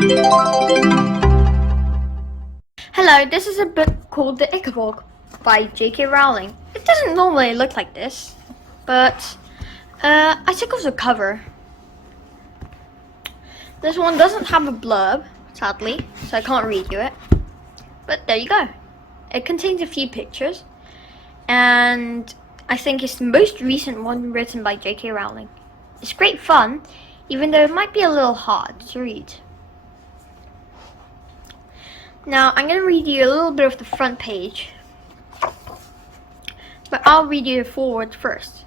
Hello, this is a book called The Ickabog by J.K. Rowling. It doesn't normally look like this, but I took off the cover. This one doesn't have a blurb, sadly, so I can't read you it. But there you go. It contains a few pictures, and I think it's the most recent one written by J.K. Rowling. It's great fun, even though it might be a little hard to read. Now, I'm going to read you a little bit of the front page, but I'll read you the foreword first.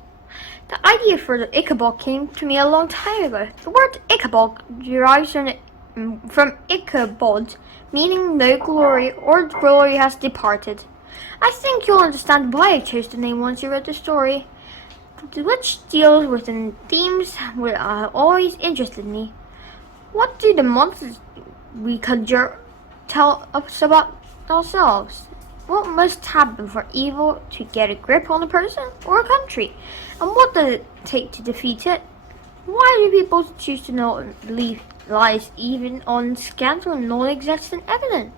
The idea for the Ickabog came to me a long time ago. The word Ickabog derives from Ickabod, meaning no glory or glory has departed. I think you'll understand why I chose the name once you read the story, which deals with the themes that are always interested me. What do the monsters we conjure tell us about ourselves? What must happen for evil to get a grip on a person or a country? And what does it take to defeat it? Why do people choose to not believe lies even on scandal and non-existent evidence?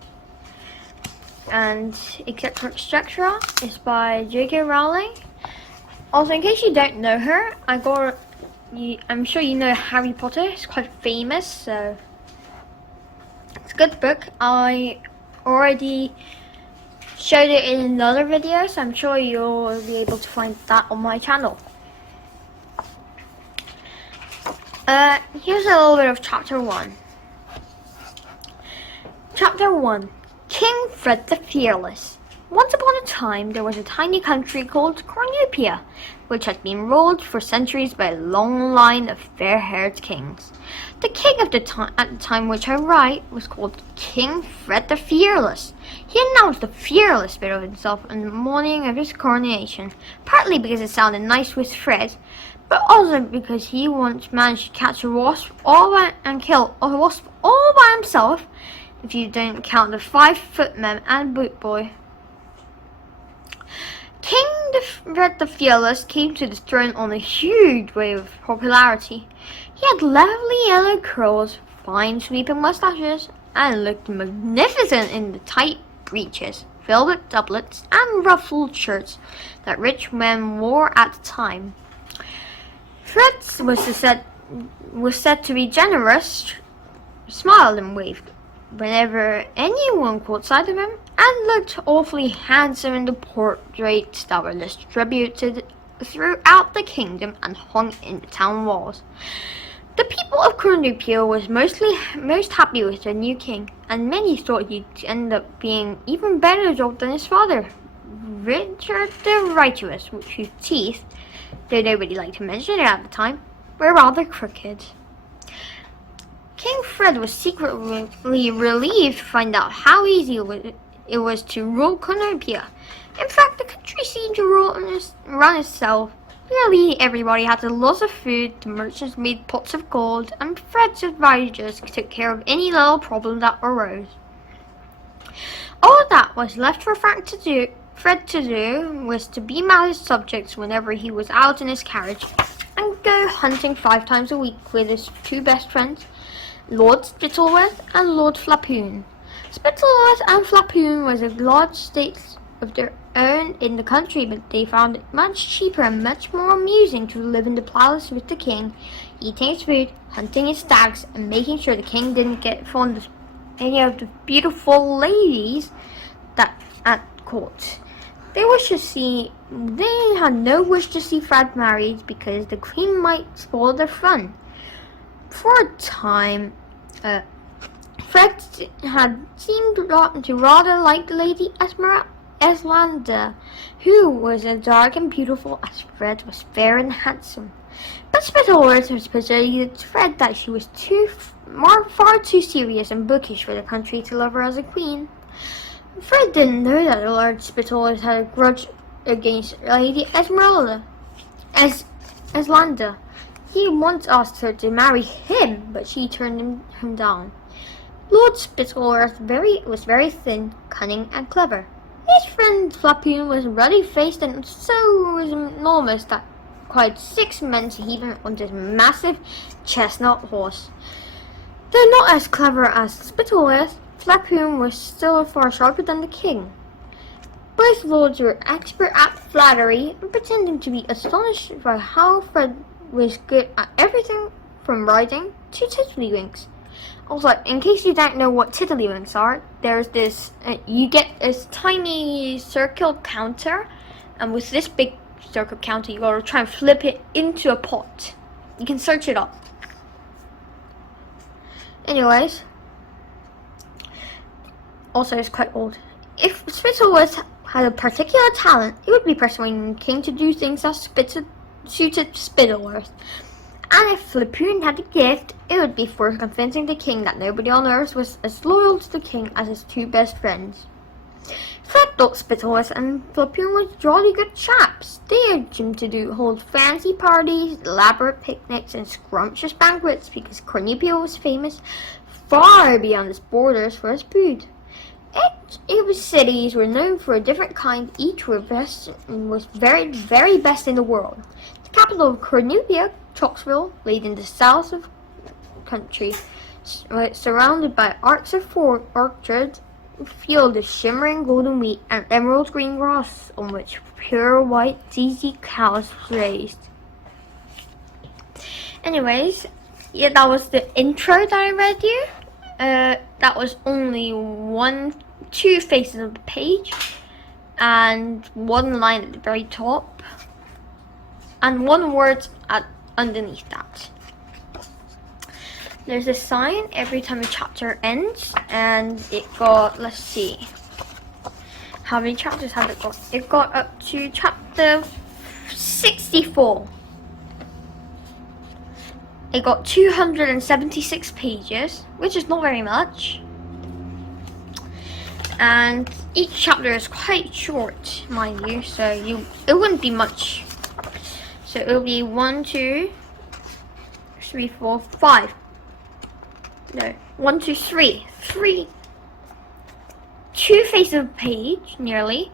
And etc. is by J.K. Rowling. Also, in case you don't know her, I'm sure you know Harry Potter. It's quite famous, so it's a good book. I already showed it in another video, so I'm sure you'll be able to find that on my channel. Here's a little bit of chapter 1. Chapter 1. King Fred the Fearless. Once upon a time, there was a tiny country called Cornupia, which had been ruled for centuries by a long line of fair-haired kings. The king at the time which I write was called King Fred the Fearless. He announced the fearless bit of himself on the morning of his coronation, partly because it sounded nice with Fred, but also because he once managed to catch a wasp and kill a wasp all by himself, if you don't count the 5-footman and boot boy. King Fred the Fearless came to the throne on a huge wave of popularity. He had lovely yellow curls, fine sweeping mustaches, and looked magnificent in the tight breeches, velvet doublets, and ruffled shirts that rich men wore at the time. Fred was said to be generous, smiled and waved whenever anyone caught sight of him, and looked awfully handsome in the portraits that were distributed throughout the kingdom and hung in the town walls. The people of Cornupia was most happy with their new king, and many thought he'd end up being even better job than his father, Richard the Righteous, whose teeth, though nobody liked to mention it at the time, were rather crooked. King Fred was secretly relieved to find out how easy it was to rule Cornupia. In fact, the country seemed to run itself. Really, everybody had lots of food, the merchants made pots of gold, and Fred's advisors took care of any little problem that arose. All that was left for Fred to do was to beam out his subjects whenever he was out in his carriage, and go hunting 5 times a week with his 2 best friends, Lord Spittleworth and Lord Flapoon. Spittleworth and Flapoon was a large estate of their own in the country, but they found it much cheaper and much more amusing to live in the palace with the king, eating his food, hunting his stags, and making sure the king didn't get fond of any of the beautiful ladies that at court. They had no wish to see Fred married because the queen might spoil their fun. For a time, Fred had seemed to rather like the Lady Eslanda, who was as dark and beautiful as Fred was fair and handsome. But Spittleworth was persuaded Fred that she was far too serious and bookish for the country to love her as a queen. Fred didn't know that Lord Spittleworth had a grudge against Lady Eslanda. He once asked her to marry him, but she turned him down. Lord Spittleworth was very thin, cunning, and clever. His friend Flapoon was ruddy-faced and so enormous that required 6 men to heave him on this massive chestnut horse. Though not as clever as Spittlewith, Flapoon was still far sharper than the king. Both lords were expert at flattery and pretending to be astonished by how Fred was good at everything from riding to tiddlywinks. Also, in case you don't know what tiddlywinks are, there's this, you get this tiny circle counter, and with this big circle counter, you gotta try and flip it into a pot. You can search it up. Anyways, also it's quite old. If Spittlewith had a particular talent, it would be persuading the king to do things that suited Spittlewith. And if Flapoon had a gift, it would be for convincing the king that nobody on earth was as loyal to the king as his two best friends. Fred thought Spittlewith and Flapoon were jolly good chaps. They urged him to hold fancy parties, elaborate picnics, and scrumptious banquets because Cornubia was famous far beyond its borders for its food. Each cities were known for a different kind. Each were best and was very, very best in the world. The capital of Cornubia, Chalksville, lay in the south of the country, surrounded by arcs of orchards, field of shimmering golden wheat, and emerald green grass on which pure white ZZ cows grazed. Anyways, yeah, that was the intro that I read you. That was only two faces of the page, and one line at the very top, and one word underneath that. There's a sign every time a chapter ends, and it got, let's see, how many chapters had it got? It got up to chapter 64. It got 276 pages, which is not very much. And each chapter is quite short, mind you, so it wouldn't be much. So it'll be 1, 2, 3, 4, 5. No, 1, 2, 3. 2 faces of a page, nearly.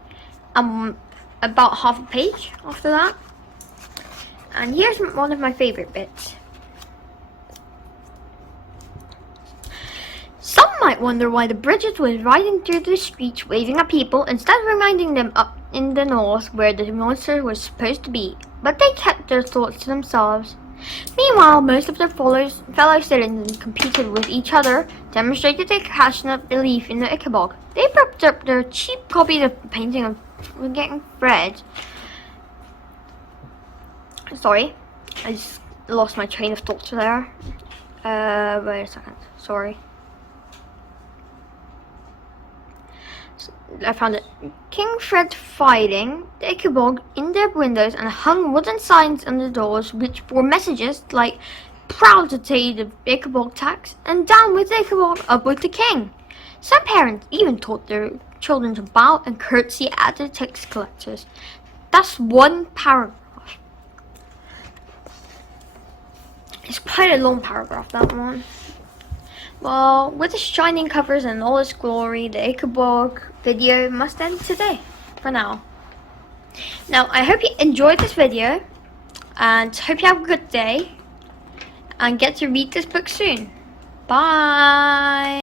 About half a page after that. And here's one of my favorite bits. Some might wonder why the Bridget was riding through the streets waving at people instead of reminding them up in the north where the monster was supposed to be, but they kept their thoughts to themselves. Meanwhile, most of their fellow citizens competed with each other, demonstrated their passionate belief in the Ickabog. They propped up their cheap copies of the painting of Forgetting Fred. Sorry, I just lost my train of thought there. Wait a second, sorry. I found it. King Fred fighting the Ickabog in their windows and hung wooden signs on the doors which bore messages like proud to pay the Ickabog tax and down with the Ickabog, up with the king. Some parents even taught their children to bow and curtsy at the tax collectors. That's one paragraph. It's quite a long paragraph, that one. Well, with its shining covers and all its glory, the Ickabog video must end today, for now. Now, I hope you enjoyed this video, and hope you have a good day, and get to read this book soon. Bye!